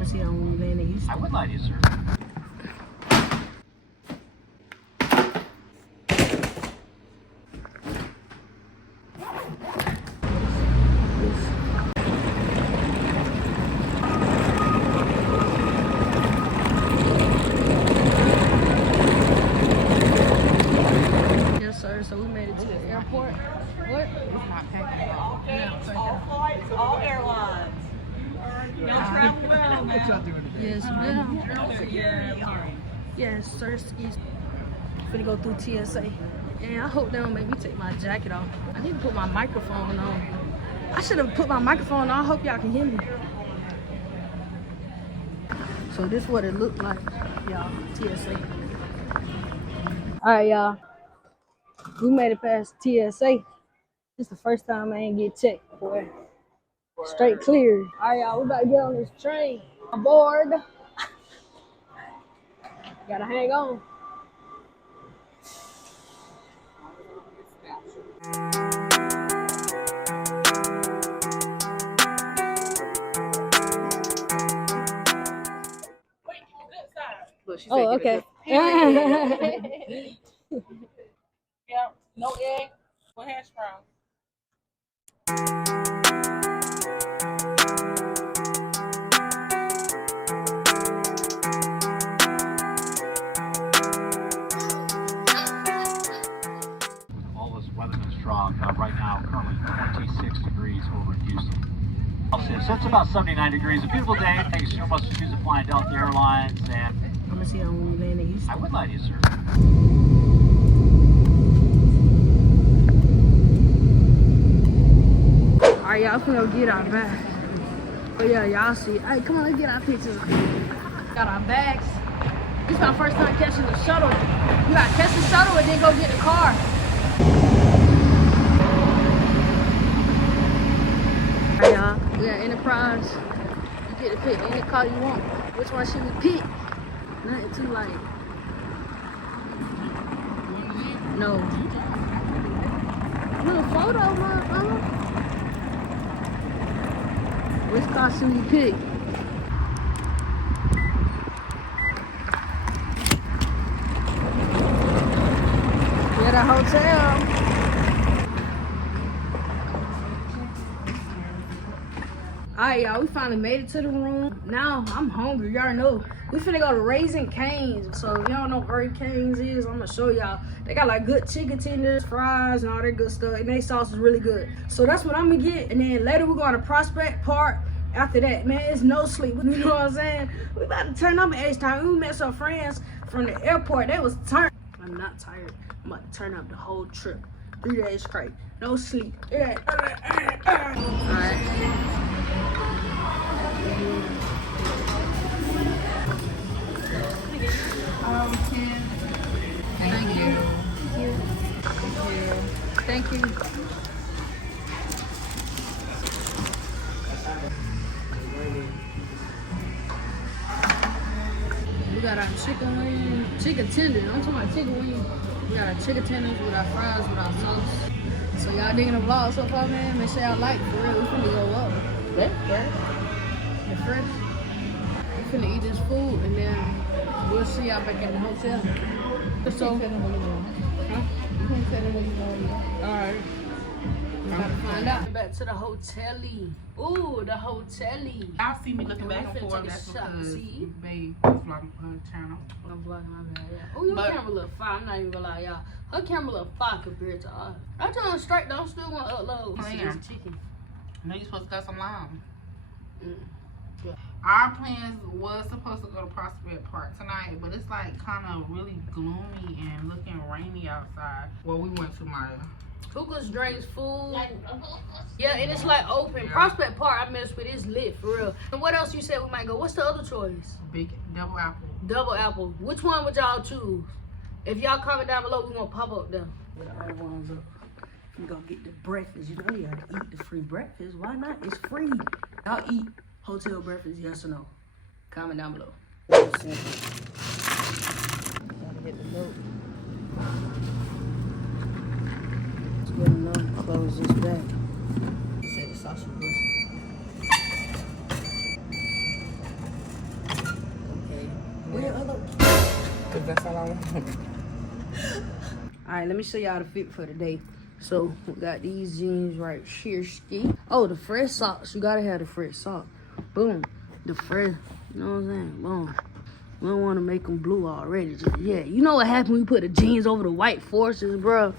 gonna see how we land in Houston. I would lie to you, sir. Yes, sir. So we made it to the airport. What? All airlines. Travel well, man. Yes, ma'am. Yes, sir. Skis. Finna go through TSA. And I hope they don't make me take my jacket off. I need to put my microphone on. I should have put my microphone on. I hope y'all can hear me. So this is what it looked like, y'all. TSA. Alright, y'all. We made it past TSA. This is the first time I ain't get checked, boy. Straight clear. Alright, y'all, we about to get on this train. Aboard. Gotta hang on. Oh, okay. Yeah, no egg, no hash browns. All this weather is strong. Right now, currently 26 degrees over in Houston. So it's about 79 degrees. A beautiful day. Thanks so much for choosing flying Delta Airlines. And I'm gonna see how we land in Houston. I would lie to you, sir. Alright, y'all finna go get our bags. Oh yeah, y'all see. Hey, come on, let's get our pictures. Got our bags. This is my first time catching the shuttle. You gotta catch the shuttle and then go get the car. Alright, y'all. We got Enterprise. You get to pick any car you want. Which one should we pick? Nothing too light. No. Little photo, motherfucker. Which car should we pick? We're at a hotel. Alright, y'all, we finally made it to the room. Now, I'm hungry, y'all know. We finna go to Raising Cane's. So, if y'all know what Raising Cane's is, I'm gonna show y'all. They got like good chicken tenders, fries, and all that good stuff. And their sauce is really good. So, that's what I'm gonna get. And then later, we're going to Prospect Park. After that, man, it's no sleep. You know what I'm saying? We about to turn up at H-Time. We met some friends from the airport. They was turned. I'm not tired. I'm about to turn up the whole trip. 3 days straight. No sleep. Yeah. Alright. Thank you. Thank you. We got our chicken wings, chicken tenders. I'm talking about chicken wings. We got our chicken tenders with our fries, with our sauce. So y'all digging the vlog so far, man? Make sure y'all like. For real, we finna go up. That's fresh. It's fresh. We finna eat this food and then we'll see y'all back in the hotel. So, huh? Alright. We gotta find out. Back to the hotel-y. Ooh, the hotel-y. Y'all see me looking back and forth. That's because Bae vlogging her channel. I'm vlogging my bad, yeah. Oh, your camera look fire. I'm not even gonna lie, y'all. Her camera look fire compared to ours. I'm trying to straight though. I'm still gonna upload. Oh, yeah. This chicken. No, you supposed to cut some lime. Yeah. Our plans was supposed to go to Prospect Park tonight, but it's like kind of really gloomy and looking rainy outside. Well, we went to my Hookahs, drinks, food. Yeah, and it's like open. Yeah. Prospect Park, I mess with, it's lit for real. And what else you said we might go? What's the other choice? big double apple. Double apple. Which one would y'all choose? If y'all comment down below, we're gonna pop up there. With our ones up. We gonna get the breakfast. You know you gotta eat the free breakfast. Why not? It's free. Y'all eat hotel breakfast, yes or no? Comment down below. Gotta hit the note. It's good enough. Close this back. Say the sausage was. Cause that's all I want. All right, let me show y'all the fit for today. So we got these jeans right here, ski. Oh, the fresh socks. You gotta have the fresh socks. Boom, the fresh. You know what I'm saying? Boom. We don't want to make them blue already. Just, yeah, you know what happened when you put the jeans over the white forces, bro?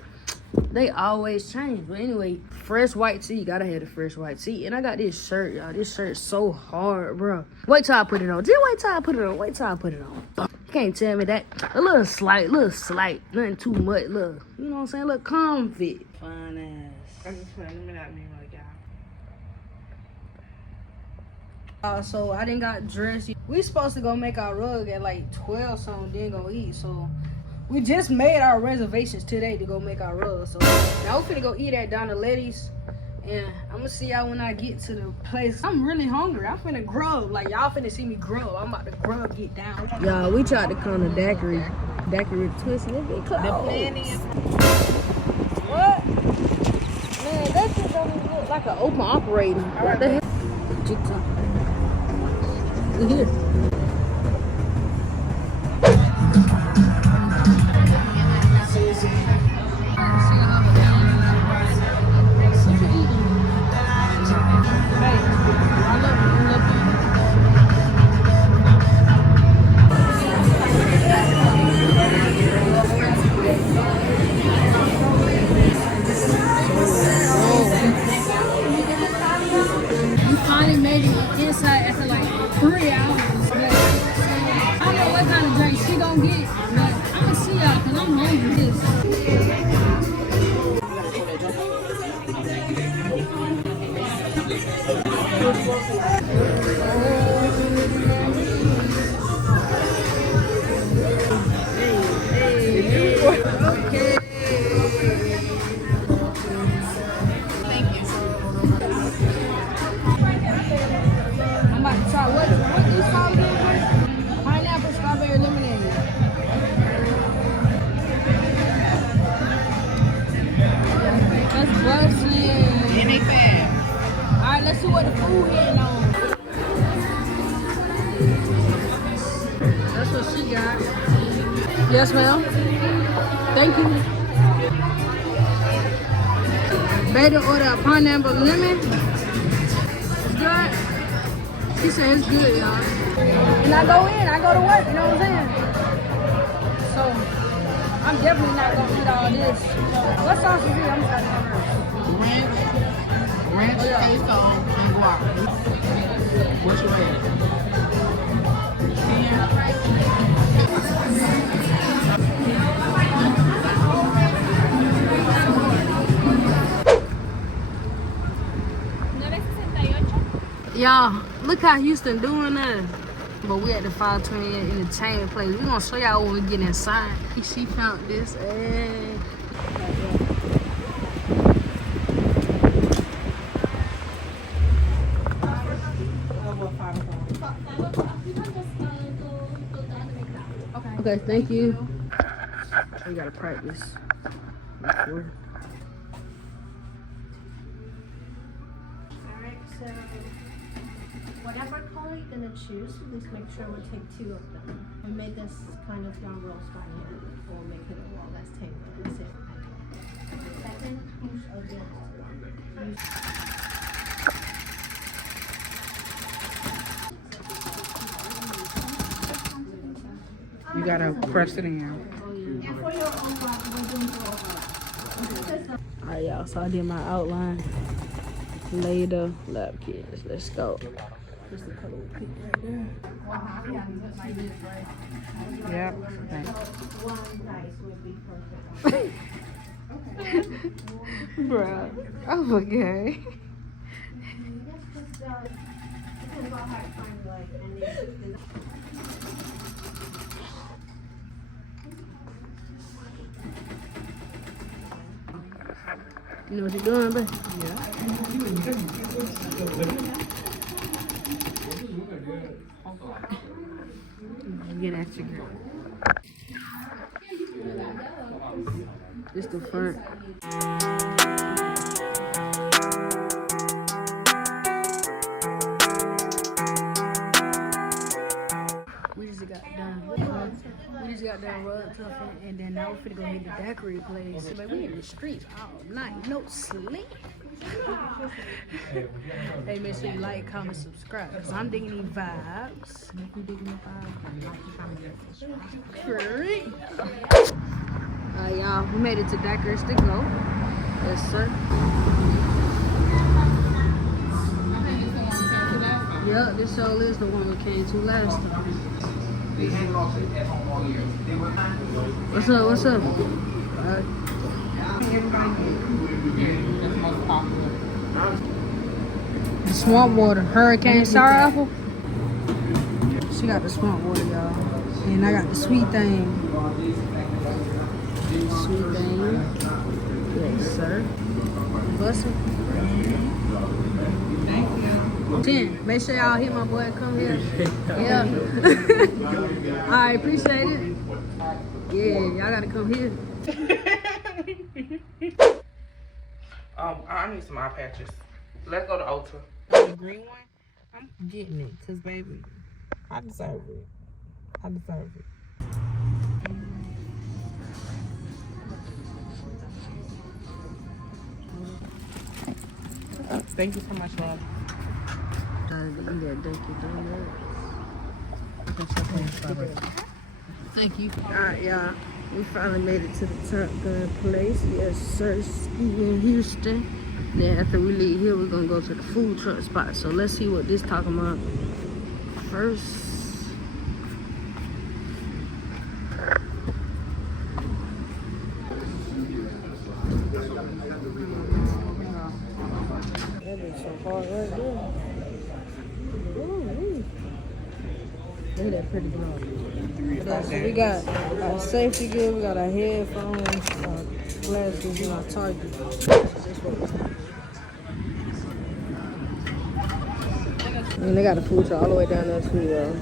They always change. But anyway, fresh white tee. You gotta have the fresh white tee. And I got this shirt, y'all. This shirt's so hard, bro. Wait till I put it on. Just wait till I put it on. Wait till I put it on. You can't tell me that. A little slight. Nothing too much. Little, you know what I'm saying? Little comfy. Fine ass. I'm just playing. Let me not mean like y'all. So I didn't got dressed. We supposed to go make our rug at like 12 something, then go eat. So we just made our reservations today to go make our rug. So now we're finna go eat at Donna Letty's. And I'm gonna see y'all when I get to the place. I'm really hungry. I'm finna grub. Like y'all finna see me grub. I'm about to grub, get down. Y'all, we tried to come to Daiquiri. Daiquiri Twist and it be closed. The plan is. What? Man, that shit don't even look like an open operating. What the heck? TikTok. We here. Inside after like 3 hours. But, I don't know what kind of drink she gonna get, but I'm gonna see y'all because I'm hungry. Okay. What this song is? Pineapple strawberry lemonade. That's busting. And they fast. Alright, let's see what the food is on. That's what she got. Yes, ma'am. Thank you. Better order a pineapple lemon. It's good. She said it's good, y'all. And I go in, I go to work, you know what I'm saying? So, I'm definitely not gonna eat all this. What sauce is it? I'm sorry. Ranch, queso, and guac. What's your rate? 10. Y'all, look how Houston doing that. But we at the 528 entertainment place. We're gonna show y'all when we get inside. She found this egg. Okay, thank you. We gotta practice. Alright, so whatever color you're gonna choose, just make sure we take 2 of them. We made this kind of young rolls by hand. We'll make it a wall that's tangled. That's it. Second, use again. You gotta press it in. Alright, y'all, so I did my outline. Later, lab kids. Let's go. There's the color we picked right there. Yep. Bruh. Oh, okay. You know what you're doing, babe? Yeah. Get at you, girl. This the front. We just got done RugTufting, and then now we're finna go hit the daiquiri place. So, like, we in the streets all night, no sleep. Hey, make sure you like, comment, subscribe, because I'm digging these vibes. If you digging the vibes, like, comment, subscribe. Great. Y'all, we made it to Daiquiri's to go. Yes, sir. Yeah, this show is the one we came to last time. What's up? What's up? The swamp water, hurricane sour apple. She got the swamp water, y'all, and I got the sweet thing. Sweet thing. Yes, sir. Bussin'. 10. Make sure y'all hit my boy and come here. Yeah. I appreciate it. Yeah, y'all gotta come here. I need some eye patches. Let's go to Ulta. The green one, I'm getting it, cause baby, I deserve it. I deserve it. Thank you so much, love. Thank you. Alright, y'all. We finally made it to the Top Gun place. Yes, sir. In Houston. Then after we leave here, we're gonna go to the food truck spot. So let's see what this talking about first. That is so hard right there. Ooh. Look at that pretty girl. So we got our safety gear, we got our headphones, our glasses, and our charger. And they got a food truck all the way down there too, y'all.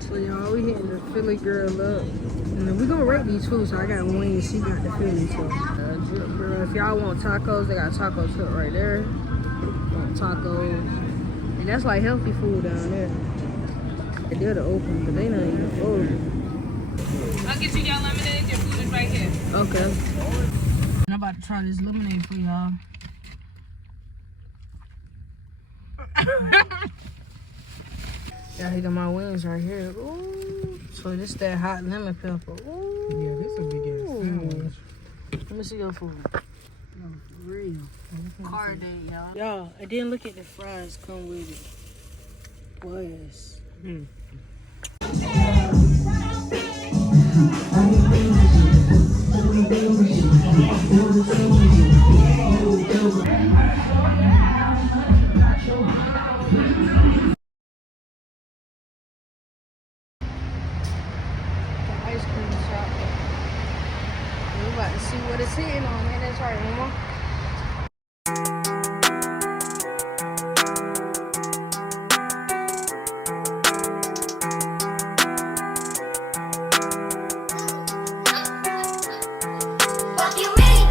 So y'all, we hitting the Philly girl up. And then we gonna rate these foods. So I got wings, she got the Philly. So Drip Girl, if y'all want tacos, they got a taco truck right there. Want tacos. And that's like healthy food down there. They're the open, but they not even open. I'll get you y'all lemonade. Your food is right here. Okay. And I'm about to try this lemonade for y'all. Y'all, here got my wings right here. Ooh. So this that hot lemon pepper. Ooh. Yeah, this a big ass sandwich. Let me see your food. No, for real. Card date, y'all. Y'all, and then look at the fries come with it. Boys. Ice cream shop. We're about to see what it's hitting on, man. That's right, Mama.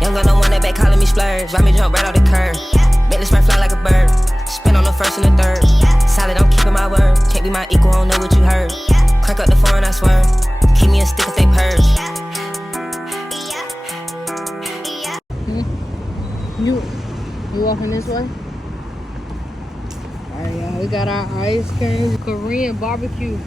Young gun, no one that back calling me splurge. Ride me jump right off the curb. Make this right fly like a bird. Spin on the first and the third. Solid, I'm keeping my word. Can't be my equal, I don't know what you heard. Crank up the foreign, I swear. Keep me a stick if they purge. You walking this way? Alright, y'all. We got our ice cream. Korean barbecue.